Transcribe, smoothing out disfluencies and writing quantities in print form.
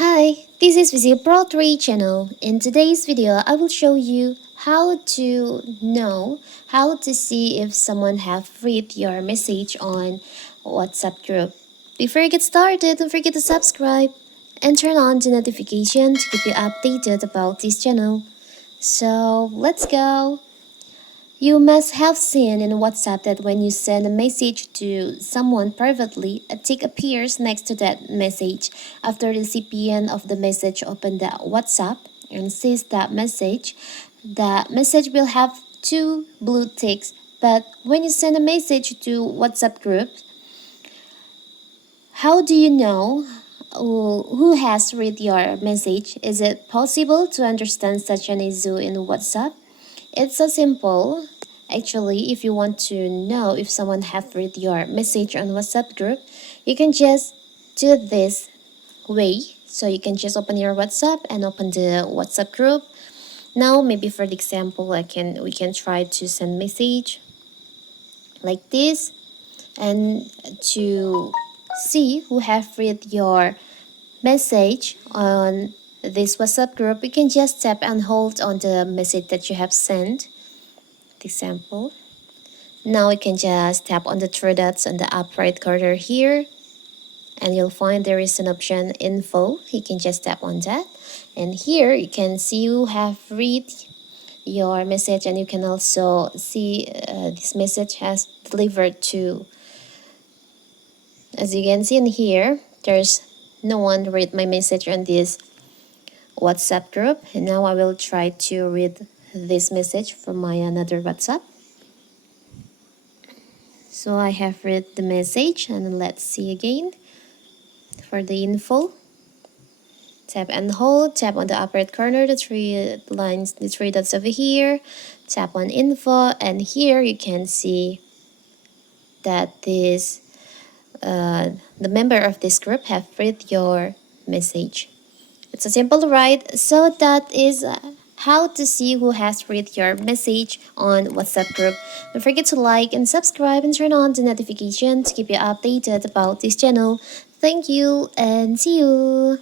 Hi, this is Visit Pro 3 channel. In today's video, I will show you how to know how to see if someone have read your message on WhatsApp group. Before you get started, don't forget to subscribe and turn on the notification to keep you updated about this channel. So let's go. You must have seen in WhatsApp that when you send a message to someone privately, a tick appears next to that message. After the recipient of the message opens the WhatsApp and sees that message, the message will have two blue ticks. But when you send a message to WhatsApp group, how do you know who has read your message? Is it possible to understand such an issue in WhatsApp? It's so simple. Actually, if you want to know if someone have read your message on WhatsApp group, you can just do this way. So you can just open your WhatsApp and open the WhatsApp group. Now, maybe for the example, we can try to send message like this, and to see who have read your message on this WhatsApp group, you can just tap and hold on the message that you have sent. Example. Now you can just tap on the three dots on the upper right corner here, and you'll find there is an option info. You can just tap on that, and here you can see you have read your message, and you can also see this message has delivered to. As you can see in here, there's no one read my message on this WhatsApp group, and now I will try to read this message from my another WhatsApp. So I have read the message, and let's see again for the info. Tap and hold, tap on the upper right corner, the three lines, the three dots over here, tap on info, and here you can see that the member of this group have read your message. It's a simple, right? So that is how to see who has read your message on WhatsApp group. Don't forget to like and subscribe and turn on the notification to keep you updated about this channel. Thank you and see you.